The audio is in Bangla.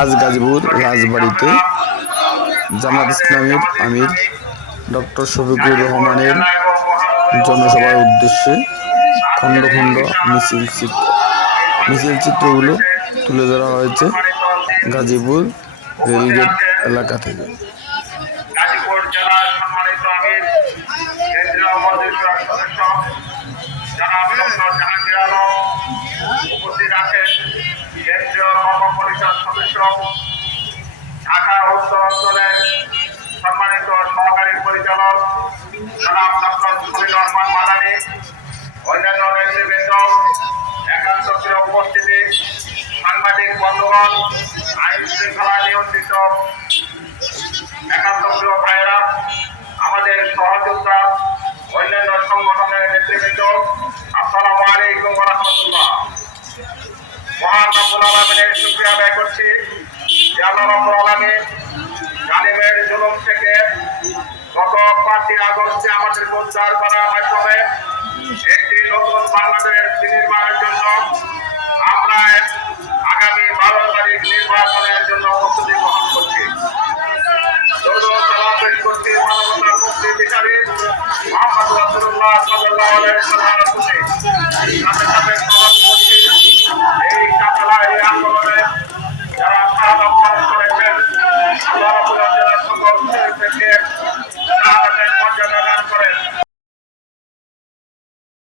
আজ গাজীপুর রাজবাড়িতে জামাত ইসলামীর আমির ডক্টর শফিকুর রহমানের জনসভার উদ্দেশ্যে খণ্ড খণ্ড মিছিল চিত্রগুলো তুলে ধরা হয়েছে গাজীপুর রেলগেট এলাকা থেকে। গাজীপুর জেলার সম্মানিত আমির কেন্দ্রীয় মন্ত্রিসভার সদস্য জনাব ডক্টর জাহাঙ্গীর আলম উপস্থিত আছেন। কেন্দ্রীয় কর্ম পরিষদ সদস্য ঢাকা উত্তর অঞ্চলের সম্মানিত সহকারী পরিচালক জনাব ডক্টর শফিকুর রহমান মাদানী, অন্যান্য নেতৃবৃন্দ, একান্তপ্রিয় উপস্থিতি, সাংবাদিক বন্ধুগণ, আইন শৃঙ্খলা নিয়ন্ত্রিত একান্তপ্রিয় ভাইয়েরা, আমাদের সহযোদ্ধা, অন্যান্য সংগঠনের নেতৃবৃন্দ, আসসালামু আলাইকুম ওয়া রাহমাতুল্লাহ। মহান রব্বুল আলামিনের শুকরিয়া আদায় করছি যে আল্লাহ রব্বুল আলামিন জালিমের জুলুম থেকে গত 5ই আগস্টে আমাদের উদ্ধার করার মাধ্যমে একটি নতুন বাংলাদেশ নির্মাণের জন্য আমরা আগামী 12 তারিখ নির্বাচনের জন্য প্রস্তুতি গ্রহণ করছি। পেশ করছি মানবতার মুক্তি বিচারী মুহাম্মদ রাসূলুল্লাহ সাল্লাল্লাহু আলাইহি ওয়াসাল্লামের সাথে সাথে এই কাফেলা এই আন্দোলন